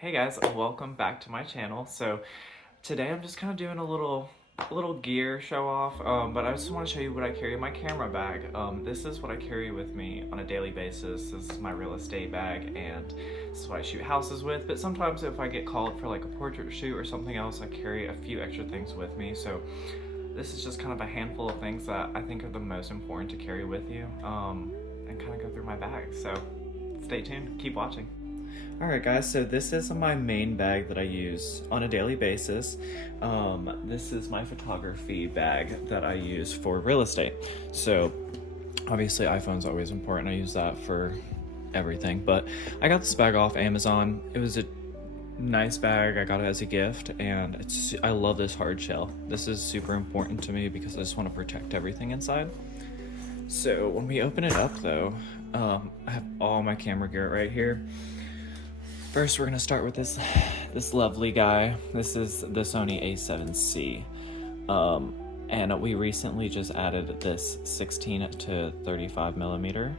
Hey guys, welcome back to my channel. So today I'm just kind of doing a little gear show off, but I just want to show you what I carry in my camera bag. This is what I carry with me on a daily basis. This is my real estate bag, and this is what I shoot houses with. But sometimes if I get called for like a portrait shoot or something else, I carry a few extra things with me. So this is just kind of a handful of things that I think are the most important to carry with you, and kind of go through my bag. So stay tuned, keep watching. Alright guys, so this is my main bag that I use on a daily basis. This is my photography bag that I use for real estate. So obviously iPhone's always important, I use that for everything, but I got this bag off Amazon. It was a nice bag, I got it as a gift, and I love this hard shell. This is super important to me because I just want to protect everything inside. So when we open it up though, I have all my camera gear right here. First, we're gonna start with this lovely guy. This is the Sony a7C, and we recently just added this 16 to 35 millimeter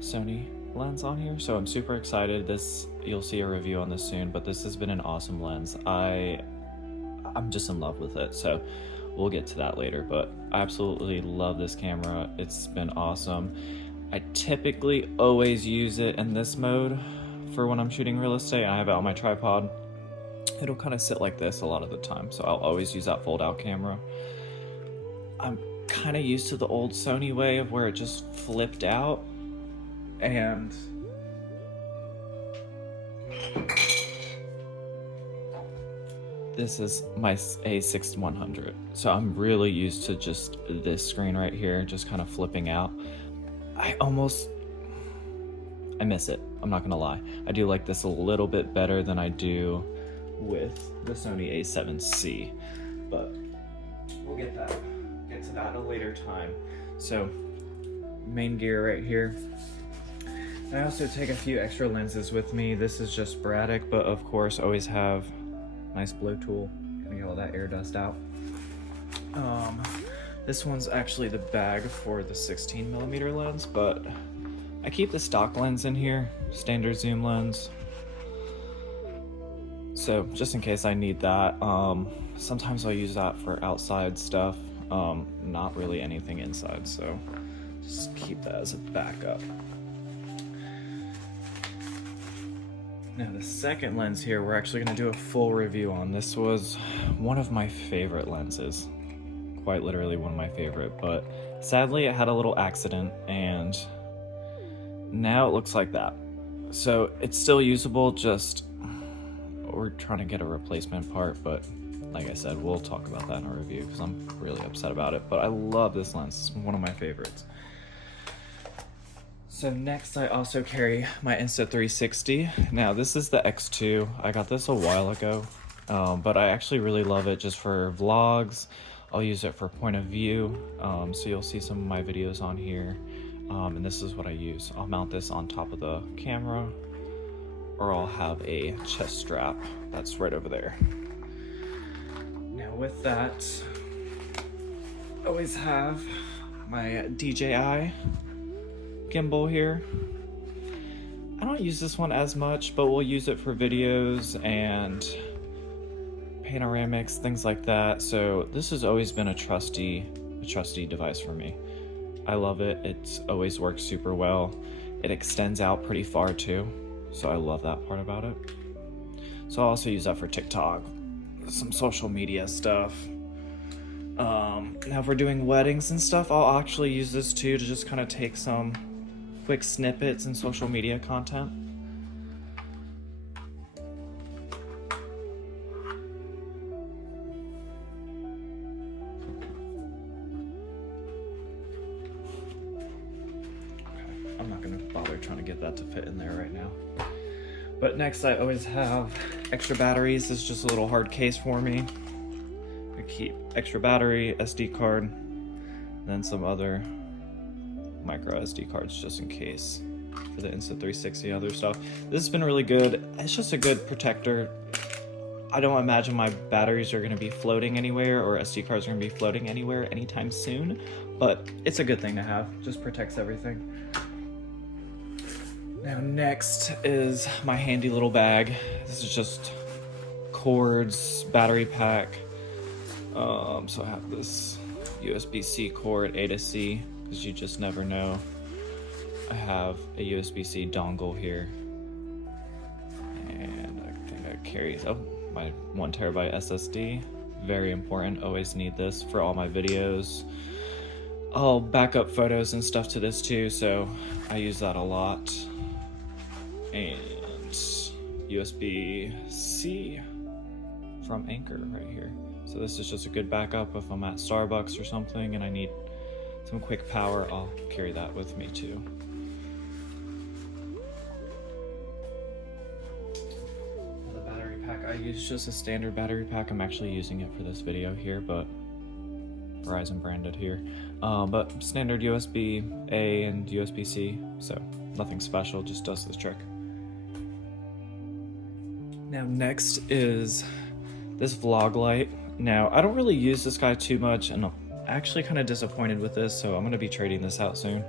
Sony lens on here, so I'm super excited. You'll see a review on this soon, but this has been an awesome lens. I'm just in love with it, so we'll get to that later. But I absolutely love this camera. It's been awesome. I typically always use it in this mode for when I'm shooting real estate. I have it on my tripod. It'll kind of sit like this a lot of the time, so I'll always use that fold out camera. I'm kind of used to the old Sony way of where it just flipped out, and this is my A6100, so I'm really used to just this screen right here just kind of flipping out. I miss it, I'm not gonna lie. I do like this a little bit better than I do with the Sony a7C, but we'll get to that at a later time. So main gear right here. I also take a few extra lenses with me. This is just sporadic, but of course always have nice blow tool, kind of get all that air dust out. This one's actually the bag for the 16 millimeter lens, but I keep the stock lens in here, standard zoom lens. So just in case I need that. Sometimes I'll use that for outside stuff, not really anything inside, so just keep that as a backup. Now the second lens here, we're actually gonna do a full review on. This was one of my favorite lenses, quite literally one of my favorite, but sadly it had a little accident and now it looks like that. So it's still usable, just we're trying to get a replacement part, but like I said, we'll talk about that in our review because I'm really upset about it. But I love this lens, it's one of my favorites. So next I also carry my Insta360. Now this is the X2. I got this a while ago, but I actually really love it just for vlogs. I'll use it for point of view, so you'll see some of my videos on here. And this is what I use. I'll mount this on top of the camera, or I'll have a chest strap that's right over there. Now with that, I always have my DJI gimbal here. I don't use this one as much, but we'll use it for videos and panoramics, things like that. So this has always been a trusty device for me. I love it. It always works super well. It extends out pretty far too, so I love that part about it. So I'll also use that for TikTok, some social media stuff. Now if we're doing weddings and stuff, I'll actually use this too to just kind of take some quick snippets and social media content. I'm not gonna bother trying to get that to fit in there right now. But next I always have extra batteries. This is just a little hard case for me. I keep extra battery, SD card, and then some other micro SD cards just in case for the Insta360 and other stuff. This has been really good. It's just a good protector. I don't imagine my batteries are gonna be floating anywhere or SD cards are gonna be floating anywhere anytime soon, but it's a good thing to have. Just protects everything. Now next is my handy little bag. This is just cords, battery pack. So I have this USB-C cord, A to C, because you just never know. I have a USB-C dongle here. And I think I carry, my 1 terabyte SSD. Very important, always need this for all my videos. I'll back up photos and stuff to this too, so I use that a lot. And USB-C from Anchor right here. So this is just a good backup if I'm at Starbucks or something and I need some quick power, I'll carry that with me too. The battery pack, I use just a standard battery pack. I'm actually using it for this video here, but Verizon branded here. But standard USB-A and USB-C, so nothing special, just does the trick. Now next is this vlog light. Now I don't really use this guy too much and I'm actually kind of disappointed with this, so I'm going to be trading this out soon.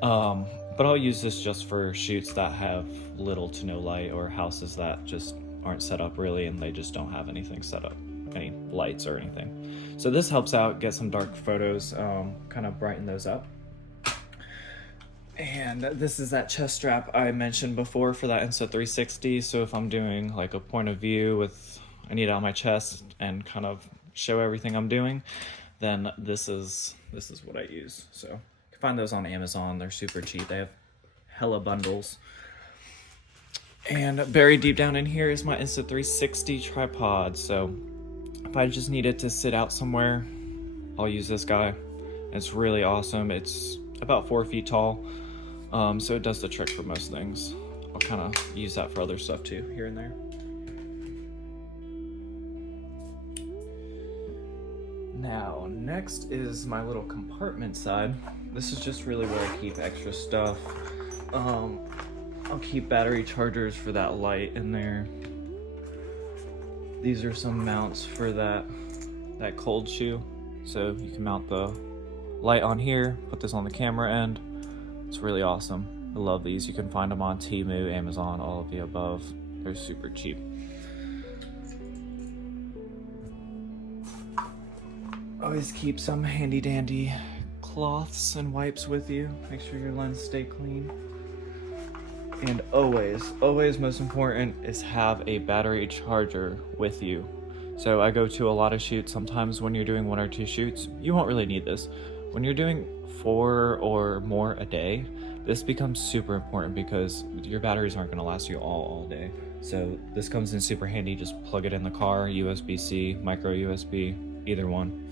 But I'll use this just for shoots that have little to no light or houses that just aren't set up really and they just don't have anything set up, any lights or anything. So this helps out get some dark photos, kind of brighten those up. And this is that chest strap I mentioned before for that Insta360. So if I'm doing like a point of view with, I need it on my chest and kind of show everything I'm doing, then this is what I use. So you can find those on Amazon. They're super cheap. They have hella bundles. And buried deep down in here is my Insta360 tripod. So if I just needed to sit out somewhere, I'll use this guy. It's really awesome. It's about 4 feet tall. So it does the trick for most things. I'll kind of use that for other stuff too, here and there. Now, next is my little compartment side. This is just really where I keep extra stuff. I'll keep battery chargers for that light in there. These are some mounts for that cold shoe. So you can mount the light on here, put this on the camera end. It's really awesome. I love these. You can find them on Temu, Amazon, all of the above. They're super cheap. Always keep some handy dandy cloths and wipes with you. Make sure your lens stay clean. And always most important is have a battery charger with you. So I go to a lot of shoots. Sometimes when you're doing 1 or 2 shoots, you won't really need this. When you're doing 4 or more a day, this becomes super important because your batteries aren't going to last you all day. So this comes in super handy. Just plug it in the car, USB-C, micro USB, either one.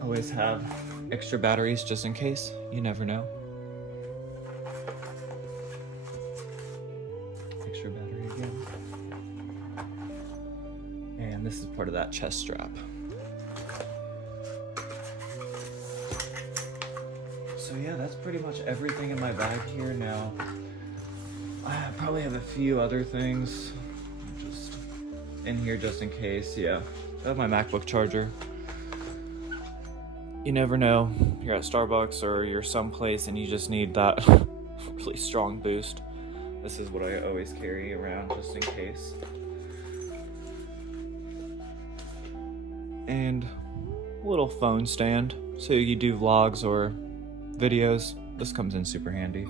Always have extra batteries just in case. You never know. Extra battery again. And this is part of that chest strap. So yeah, that's pretty much everything in my bag here now. I probably have a few other things just in here just in case. Yeah, I have my MacBook charger. You never know, you're at Starbucks or you're someplace and you just need that really strong boost. This is what I always carry around just in case. And a little phone stand, so you do vlogs or videos. This comes in super handy.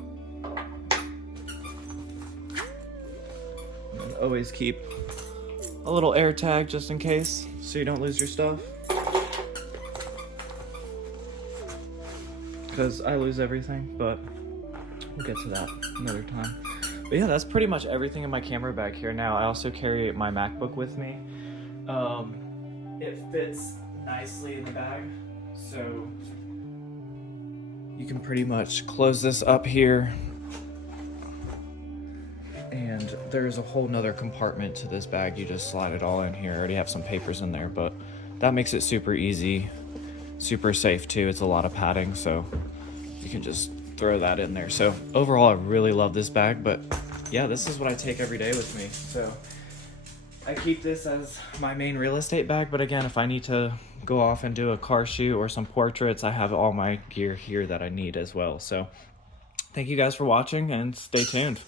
And always keep a little air tag just in case, so you don't lose your stuff. Because I lose everything, but we'll get to that another time. But yeah, that's pretty much everything in my camera bag here now. I also carry my MacBook with me. It fits nicely in the bag, so you can pretty much close this up here. And there's a whole nother compartment to this bag. You just slide it all in here. I already have some papers in there, but that makes it super easy. Super safe too. It's a lot of padding, so you can just throw that in there. So overall, I really love this bag, but yeah, this is what I take every day with me. So I keep this as my main real estate bag, but again, if I need to go off and do a car shoot or some portraits, I have all my gear here that I need as well. So Thank you guys for watching and stay tuned.